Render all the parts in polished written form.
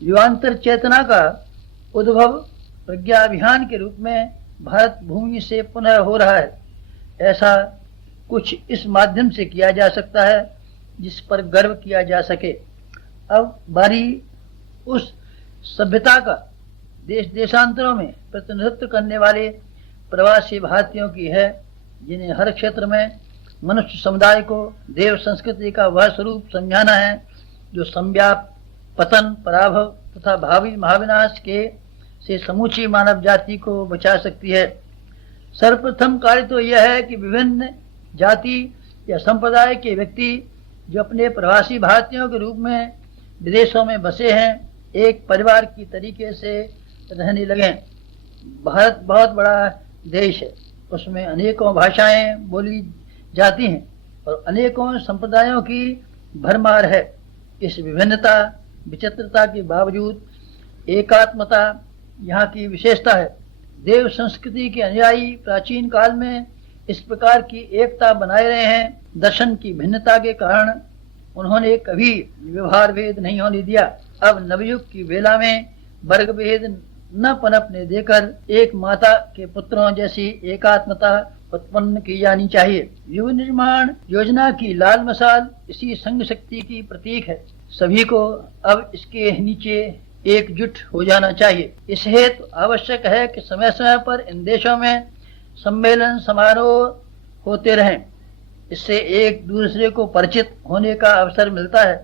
युवांतर चेतना का उद्भव प्रज्ञा अभियान के रूप में भारत भूमि से पुनः हो रहा है। ऐसा कुछ इस माध्यम से किया जा सकता है जिस पर गर्व किया जा सके। अब बारी उस सभ्यता का देश देशांतरों में प्रतिनिधित्व करने वाले प्रवासी भारतीयों की है, जिन्हें हर क्षेत्र में मनुष्य समुदाय को देव संस्कृति का वह स्वरूप समझाना है जो संव्याप, पतन, पराभव तथा भावी महाविनाश के से समूची मानव जाति को बचा सकती है। सर्वप्रथम कार्य तो यह है कि विभिन्न जाति या संप्रदाय के व्यक्ति जो अपने प्रवासी भारतीयों के रूप में विदेशों में बसे हैं, एक परिवार की तरीके से रहने लगें। भारत बहुत बड़ा देश है, उसमें अनेकों भाषाएं बोली जाती हैं और अनेकों संप्रदायों की भरमार है। इस विभिन्नता विचित्रता के बावजूद एकात्मता यहाँ की विशेषता है। देव संस्कृति के अनुयायी प्राचीन काल में इस प्रकार की एकता बनाए रहे हैं। दर्शन की भिन्नता के कारण उन्होंने कभी व्यवहार भेद नहीं होने दिया। अब नवयुग की वेला में वर्ग भेद न पनपने देकर एक माता के पुत्रों जैसी एकात्मता उत्पन्न की जानी चाहिए। युग निर्माण योजना की लाल मसाल इसी संघ शक्ति की प्रतीक है। सभी को अब इसके नीचे एकजुट हो जाना चाहिए। इस हेतु आवश्यक है कि समय समय पर इन देशों में सम्मेलन समारोह होते रहें। इससे एक दूसरे को परिचित होने का अवसर मिलता है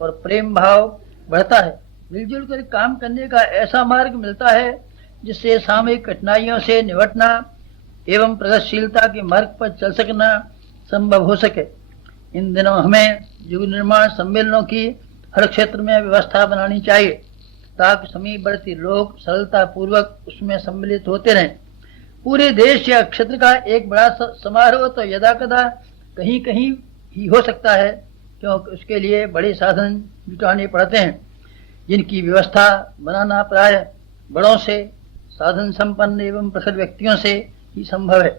और प्रेम भाव बढ़ता है। मिलजुल कर काम करने का ऐसा मार्ग मिलता है जिससे सामूहिक कठिनाइयों से निपटना एवं प्रगतिशीलता के मार्ग पर चल सकना संभव हो सके। इन दिनों हमें युग निर्माण सम्मेलनों की हर क्षेत्र में व्यवस्था बनानी चाहिए ताकि समीपवर्ती लोग सरलता पूर्वक उसमें सम्मिलित होते रहें। पूरे देश या क्षेत्र का एक बड़ा समारोह तो यदाकदा कहीं कहीं ही हो सकता है, क्योंकि उसके लिए बड़े साधन जुटाने पड़ते हैं, जिनकी व्यवस्था बनाना प्राय बड़ों से, साधन संपन्न एवं प्रखर व्यक्तियों से ही संभव है।